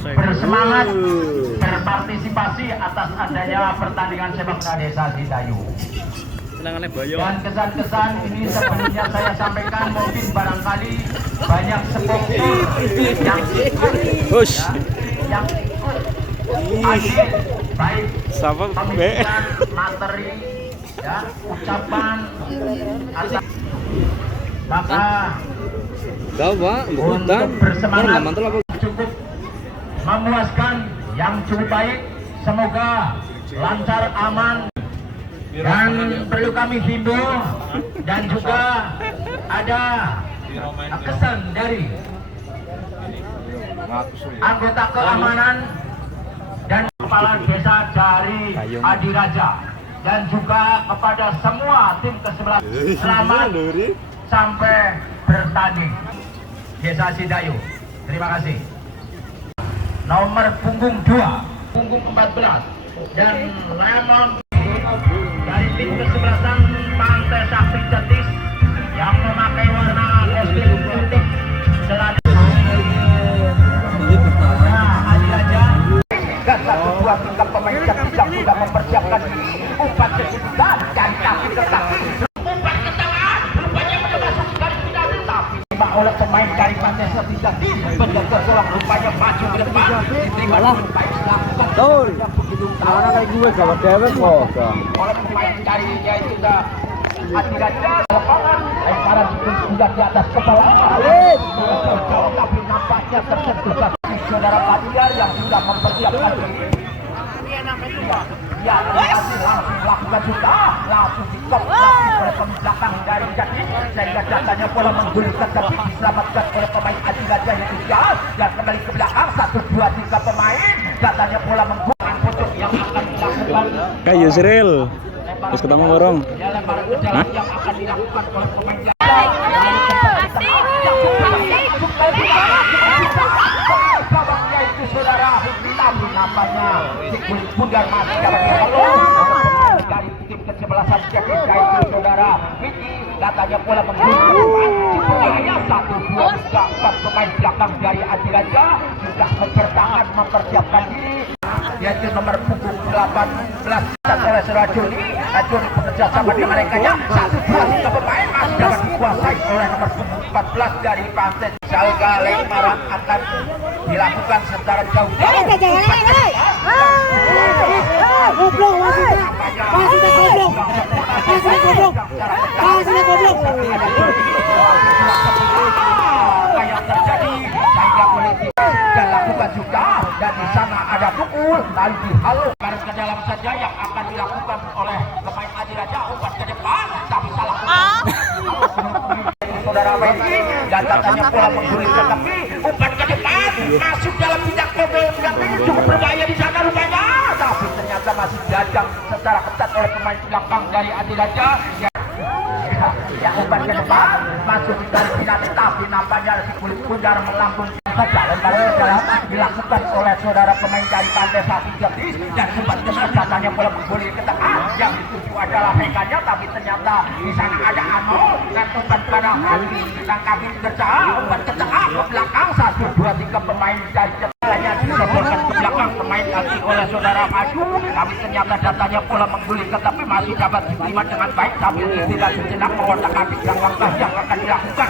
bersemangat berpartisipasi atas adanya pertandingan sepak bola Desa Sidayu. Dan kesan-kesan ini sebelumnya saya sampaikan, mungkin barangkali banyak sponsor yang ikut, yang ikut hadir, baik pembicaraan materi, ya, ucapan, atau maka untuk bersemangat cukup memuaskan, yang cukup baik, semoga lancar, aman. Dan perlu kami himbau dan juga ada kesan dari anggota keamanan dan kepala desa dari Adiraja dan juga kepada semua tim ke-11 selamat sampai bertanding Desa Sidayu. Terima kasih. Nomor punggung 2, punggung 14 dan Lemon dari tim kesebelasan Pantai Sakti Jatis yang memakai warna kostum putih selada. Nah, Adiraja dan 1-2 tingkat pemain Jatis yang sudah mempersiapkan umpan ketiga dan kaki ke kaki. Umpan ke tengah, rupanya masuk garis final, tapi diterima oleh pemain dari Pantai Sakti Jatis. Penjaga gawang rupanya maju ke depan, diterima baik lakukan. Karena kayak gue gawat dewek kok. Oleh pemain carinya itu sudah Adiraja lapangan, lemparan sudah di atas kepala. Tapi nampaknya tersentuh kaki saudara Patiar yang sudah mempersiapkan diri. Ya, langsung lakukan sudah, langsung dikop oleh pemain belakang dari Jatis, sehingga datanya bola menggulirkan tapi diselamatkan oleh pemain Adiraja yang ideal dan kembali ke belakang. 1-2-3 pemain, datanya bola menggulirkan pucuk yang akan dilakukan. Kayak Yusril, terus ketemu borong. Hah? Yang akan dilakukan oleh pemain itu saudara, tapi nampaknya si kulit pundar masih dapat dihalau dari tim kesebelasan Jatis itu saudara. Vicky katanya bola menggulirkan hanya 1-2-3-4 pemain belakang dari Adiraja sudah bertahan mempersiapkan diri, yaitu nomor punggung 18 oleh saudara Joni bekerja sama dengan rekannya. 1-2-3 pemain masih dapat dikuasai oleh nomor punggung 14 dari Pantai. Salga lemparan akan dilakukan secara jauh-jauh. Goblok wasitnya. Wasitnya goblok. Wasitnya goblok. Wasitnya goblok. Yang terjadi sehingga politik dan lakukan juga, dan di sana ada pukul lalu dihalau garis ke dalam saja yang akan dilakukan oleh pemain Adiraja. Umpan ke depan tapi salah saudara Wendy dan katanya bola menggulirkan tapi umpan ke depan masuk dalam bidang kobel yang ini cukup berbahaya di sana rupanya, tapi ternyata masih diadang secara ketat oleh pemain belakang dari Adiraja. Yang umpan ke depan masuk dari final, tapi nampaknya si kulit pundar melambung saja. Lemparan adalah dilakukan oleh saudara pemain dari Pantai Sakti Jatis dan umpan ke depan katanya bola menggulir ke tengah yang dituju adalah rekannya, tapi ternyata di sana ada Ano dan umpan pada hati ditangkapi kerja umpan ke tengah ke belakang. 1-2-3 pemain dari hanya disoborkan ke belakang pemain hati oleh saudara Maju, tapi ternyata datanya bola menggulirkan tapi masih dapat diterima dengan baik sambil tidak sejenak mengotak atik yang langkah yang akan dilakukan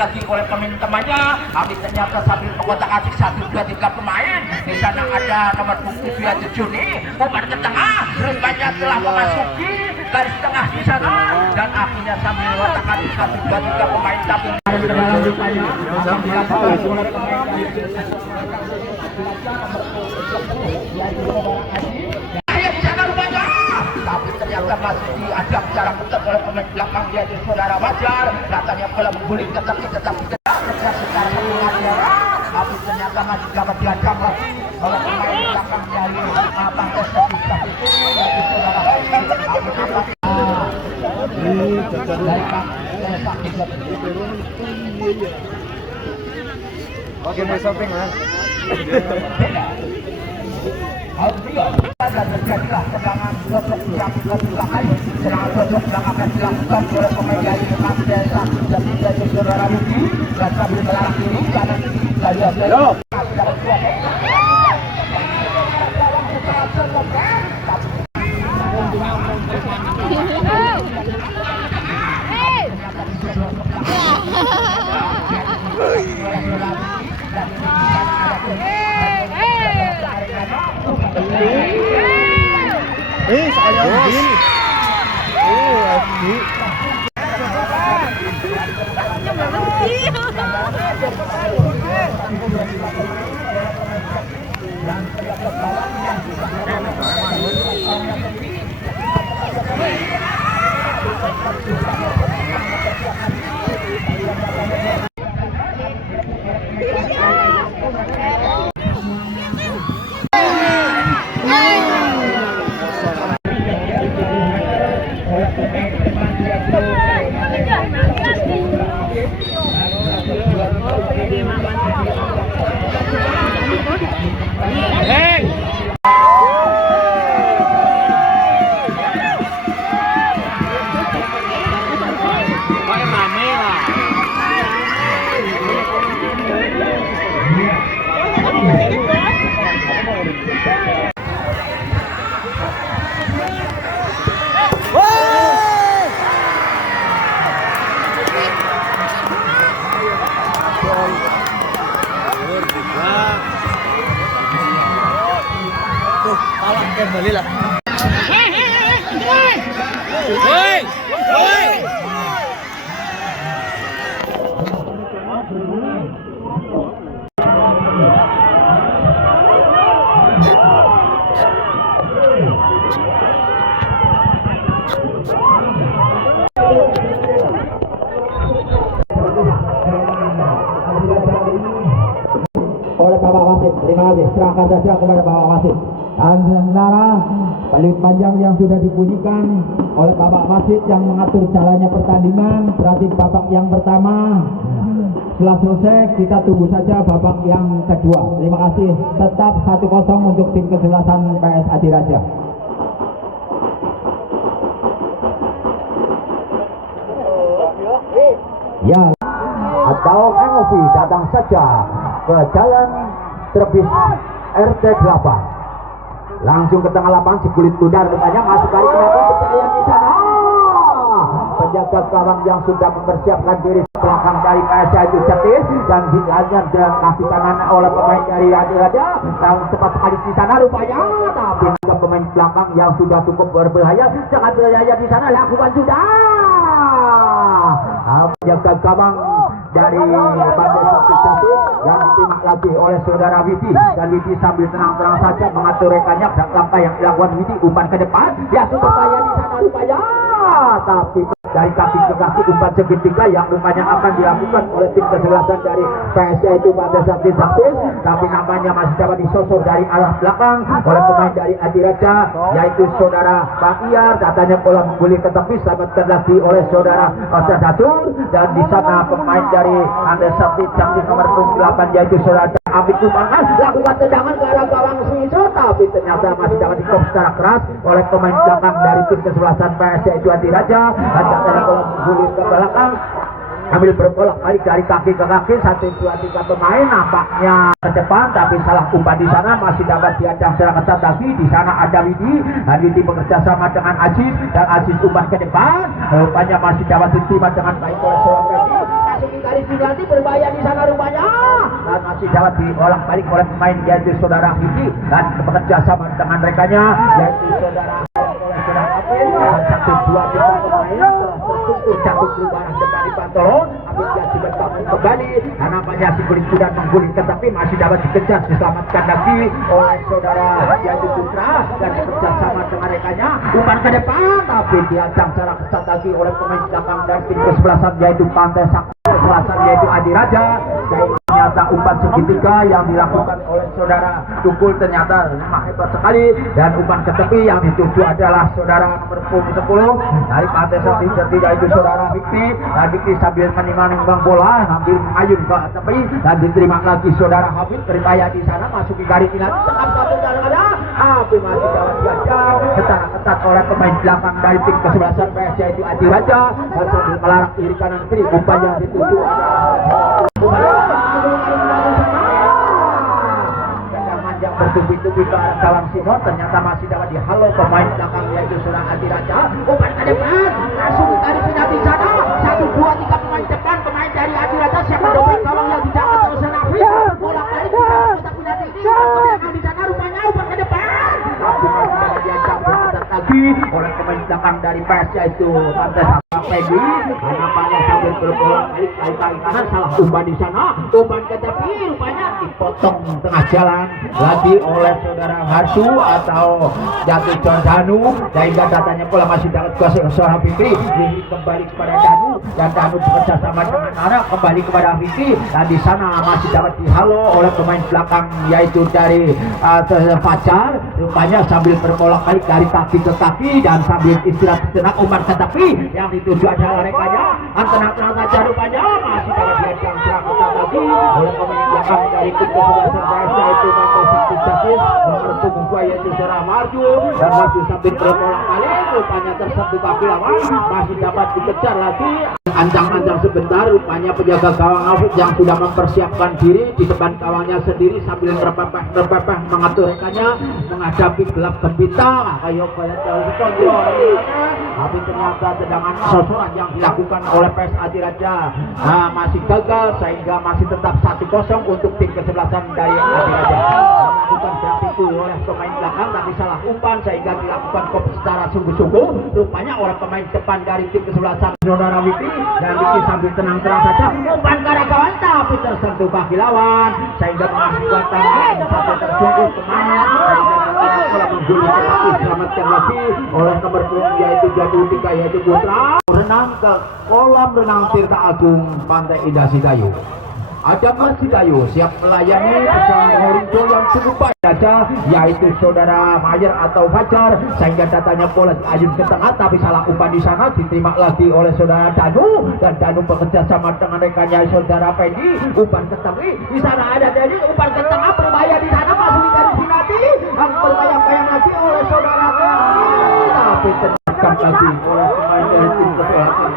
lagi oleh pemain temannya, tapi ternyata sambil mengotak atik 1-2-3 pemain. Di sana ada nomor punggung 7 Juni, umpan ke tengah rupanya telah memasuki garis tengah di sana dan akhirnya sambil mengotak atik 1-2-3 pemain tapi rupanya akan dilakukan oleh pemain tapi ternyata masih diadap secara ketat oleh pemain belakang yaitu saudara Wajar. Katanya bola mengguling tetapi tidak secara mengajar, tapi ternyata masih dapat diadap lagi oleh pemain belakang dari Pantai Sakti itu yaitu saudara dari Pantai Sakti. Oke, mau shopping, Mas. dan terjadilah serangan sosok yang belakang. Serangan sosok yang akan dilakukan oleh pemain dari Pantai Sakti dan dari Saudara Ruki dan sambil melarang kiri kanan dari Abdel. Sekali lagi. Kalah kembali lah. Oleh Bapak Wasit, terima kasih. Serahkan saja kepada Bapak Wasit. Dan sementara peluit panjang yang sudah dibunyikan oleh Bapak Wasit yang mengatur jalannya pertandingan berarti babak yang pertama setelah selesai kita tunggu saja babak yang kedua. Terima kasih. Tetap 1-0 untuk tim kesebelasan PS Adiraja. Ya, atau MOV datang saja ke Jalan Terbis RT 8. Langsung ke tengah lapangan, si kulit lunar rupanya masuk kali kenapa percaya di sana. Penjaga gawang yang sudah mempersiapkan diri belakang dari PSIS itu Jatis dan dilanjut dengan kaki kanan oleh pemain dari Adiraja yang cepat sekali di sana rupanya, tapi ke pemain belakang yang sudah cukup berbahaya, sangat berbahaya di sana lakukan sudah. Penjaga gawang dari Pantai Sakti Jatis yang diterima lagi oleh Saudara Widi, dan Widi sambil tenang-tenang saja mengatur rekannya dan langkah yang dilakukan Widi umpan ke depan ya sudah bahaya di sana rupanya, tapi dari kaki ke kaki umpan segitiga yang rupanya akan dilakukan oleh tim kesebelasan dari PSIS itu Pantai Sakti Jatis, tapi namanya masih dapat disosor dari arah belakang oleh pemain dari Adiraja yaitu Saudara Bang Iyar, katanya bola mengguli ke tepi, selamatkan lagi oleh Saudara Datur, dan di sana pemain dari Pantai Sakti Jatis nomor 8 yaitu Saudara Amit Kumangan lakukan tendangan ke arah gawang Suiso, tapi ternyata masih dapat dikop secara keras oleh pemain belakang dari tim kesebelasan PSIS itu Adiraja, dan katanya bola mengguli ke belakang ambil berbolak balik dari kaki ke kaki, 1, 2, 3 pemain nampaknya ke depan, tapi salah umpan di sana masih dapat diadang secara ketat lagi. Di sana ada Widi, dan Widi bekerja sama dengan Aziz, dan Aziz umpan ke depan, rupanya masih dapat diterima dengan baik oleh seorang Widi. Masih dari Finaldi berbahaya di sana rupanya, dan masih dapat diolak balik oleh pemain yaitu Saudara Widi, dan bekerja sama dengan rekannya yaitu Saudara Apel, dan 1, 2, 3 pemain terstruktur jatuh ke arah depan di Pantolon, tapi dia sudah bangun kembali, dan nampaknya si kulit sudah mengguling tetapi masih dapat dikejar, diselamatkan lagi oleh Saudara yaitu Putra, dan bekerja sama dengan rekannya umpan ke depan, tapi diadang secara ketat lagi oleh pemain belakang dari tim kesebelasan yaitu Pantai Sakti kesebelasan yaitu Adiraja. Dan ternyata umpan segitiga yang dilakukan oleh Saudara Tukul ternyata hebat sekali, dan umpan ke tepi yang dituju adalah Saudara nomor 10 dari Pantai Sakti Jatis yaitu Saudara Fikri, dan Fikri sambil menimbang bola sambil mengayun ke tepi, dan diterima lagi Saudara Habib berbahaya di sana, masuk ke garis final, tetap satu ada tapi masih dapat diajar secara ketat oleh pemain belakang dari tim kesebelasan PS yaitu Adi Raja dan sambil melarang kiri kanan kiri umpan yang dituju yang bertubi-tubi ke arah gawang Simon ternyata masih dapat dihalau pemain belakang yaitu seorang Adi Raja. Umpan ke depan langsung ditarik penalti sana 1, 2, 3 pemain depan pemain dari Adi Raja siap mendobrak gawang yang dijaga oleh Senafi bola balik di dalam kotak penalti ini yang di sana rupanya umpan ke depan tapi masih dapat diancam berketat lagi oleh pemain belakang dari PS yaitu Pantai Pedi nampaknya sambil berbola balik kali kanan salah umpan di sana umpan ke tepi rupanya dipotong tengah jalan lagi oleh saudara Harsu atau Jatuh John Danu sehingga datanya pula masih dapat kuasa seorang Fikri ini kembali kepada Danu dan Danu bekerja sama dengan Nara kembali kepada Fikri dan di sana masih dapat dihalau oleh pemain belakang yaitu dari Fajar rupanya sambil berbolak balik dari kaki ke kaki dan sambil istirahat sejenak umpan ke tepi yang dituju adalah rekanya tenang-tenang saja rupanya masih dapat diancam serangan lagi oleh pemain belakang dari tim kesebelasan PS yaitu Manto Sakti Jasis nomor punggung 2 yaitu Sarah Marju dan masih sambil berbolak balik rupanya tersentuh kaki lawan masih dapat dikejar lagi ancang-ancang sebentar rupanya penjaga gawang Afid yang sudah mempersiapkan diri di depan gawangnya sendiri sambil terpepeh mengatur rekannya menghadapi gelap gempita ayo pada tapi ternyata tendangan sosoran yang dilakukan oleh PS Adi Raja masih gagal sehingga masih tetap 1-0 untuk tim kesebelasan dari Adi Raja melakukan gerak itu oleh pemain belakang tapi salah umpan sehingga dilakukan kopi secara sungguh-sungguh rupanya oleh pemain depan dari tim kesebelasan saudara Wiki dan Wiki sambil tenang-tenang saja umpan ke arah kawan tapi tersentuh kaki lawan sehingga mengakibatkan satu tersungguh pemain sehingga bola mengguli tetapi selamatkan lagi oleh nomor punggung yaitu 23 yaitu Putra renang ke kolam renang Tirta Agung Pantai Indah Sidayu. Ada Mas Sidayu siap melayani pesanan Horizo yang cukup baik saja yaitu saudara Mayer atau Fajar sehingga datanya bola diayun ke tengah tapi salah umpan di sana diterima lagi oleh saudara Danu dan Danu bekerja sama dengan rekannya saudara Pendi umpan ke tepi di sana ada jadi umpan ke tengah berbahaya di sana masuk di garis penalti yang berbayang-bayang lagi oleh saudara Pendi tapi tertekan lagi oleh pemain dari tim kesehatan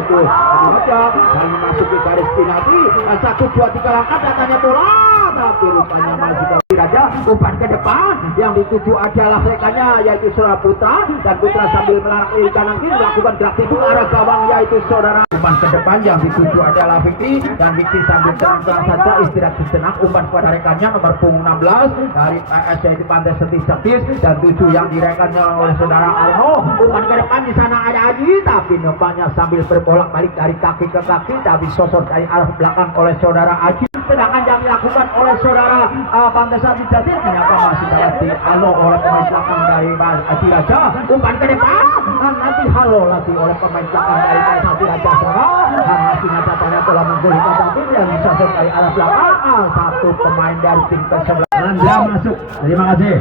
itu ada dan memasuki garis penalti 1, 2, 3 langkah datanya bola tapi rupanya masih dari Raja umpan ke depan yang dituju adalah rekannya yaitu saudara Putra dan Putra sambil melarang kiri kanan kiri melakukan gerak tipu arah gawang yaitu saudara umpan ke depan yang dituju adalah Fikri dan Fikri sambil tenang-tenang saja istirahat sejenak umpan kepada rekannya nomor punggung 16 dari PS yaitu Pantai Setis dan 7 yang direkannya oleh saudara Arno umpan ke depan di sana ada Aji tapi nampaknya sambil berbolak balik dari kaki ke kaki tapi sosok dari arah belakang oleh saudara Aji sedangkan yang dilakukan oleh saudara Pantai Setis ternyata masih dapat dihalau oleh pemain belakang dari Adi Raja umpan ke depan dan nanti halau lagi oleh pemain belakang dari Adi Raja masih nyatanya bola mengguli tapi yang disosok dari arah belakang satu pemain dari tim kesebelasan masuk terima kasih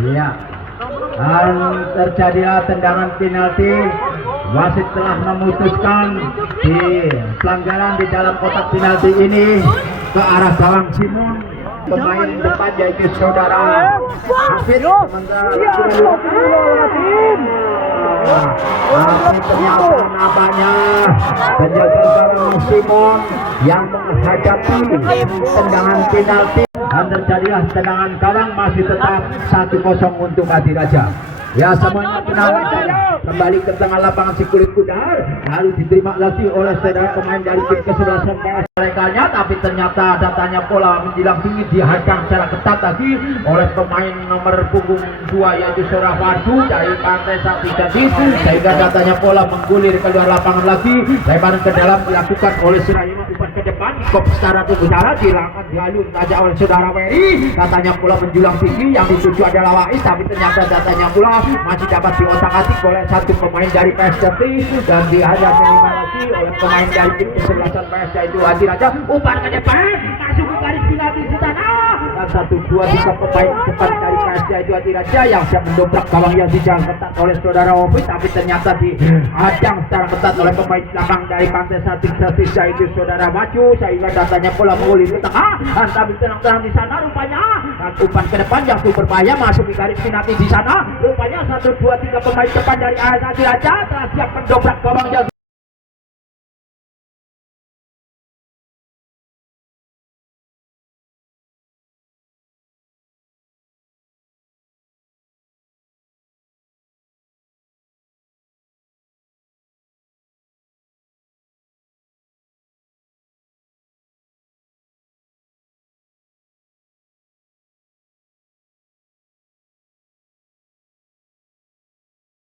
iya dan terjadilah tendangan penalti wasit telah memutuskan di pelanggaran di dalam kotak penalti ini ke arah gawang Simon pemain depan yaitu saudara Hafid sementara ternyata nampaknya penjaga gawang Simon yang menghadapi tendangan penalti dan terjadilah tendangan gawang masih tetap 1-0 untuk Adi Raja. Ya semuanya tenang kembali ke tengah lapangan si kulit pudar lalu diterima lagi oleh saudara pemain dari tim kesebelasan PS rekannya tapi ternyata datanya bola menjilang tinggi dihadang secara ketat lagi oleh pemain nomor punggung 2 yaitu saudara Fardu dari Pantai Sakti Jasis sehingga datanya bola menggulir keluar lapangan lagi lebaran ke dalam dilakukan oleh Surayono umpan ke depan kop secara tunggu cara dilangkan dialun saja oleh saudara Weri datanya bola menjulang tinggi yang dituju adalah Wais tapi ternyata datanya bola masih dapat diotak-atik oleh satu pemain dari PS Jatis dan dihadang terima lagi oleh pemain dari tim kesebelasan PS yaitu Adi Raja umpan ke depan masuk ke garis penalti di sana maka 1, 2, 3 pemain depan dari KSJ itu Hati Raja yang siap mendobrak gawang yang dijaga ketat oleh saudara Opi, tapi ternyata dihadang secara ketat oleh pemain belakang dari Pantai Satria itu saudara Maju, sehingga datanya bola mengulir ke tengah, tapi tenang-tenang di sana rupanya umpan ke depan yang super berbahaya masuk di garis penalti di sana, rupanya 1, 2, 3 pemain depan dari Hati Raja telah siap mendobrak gawang yang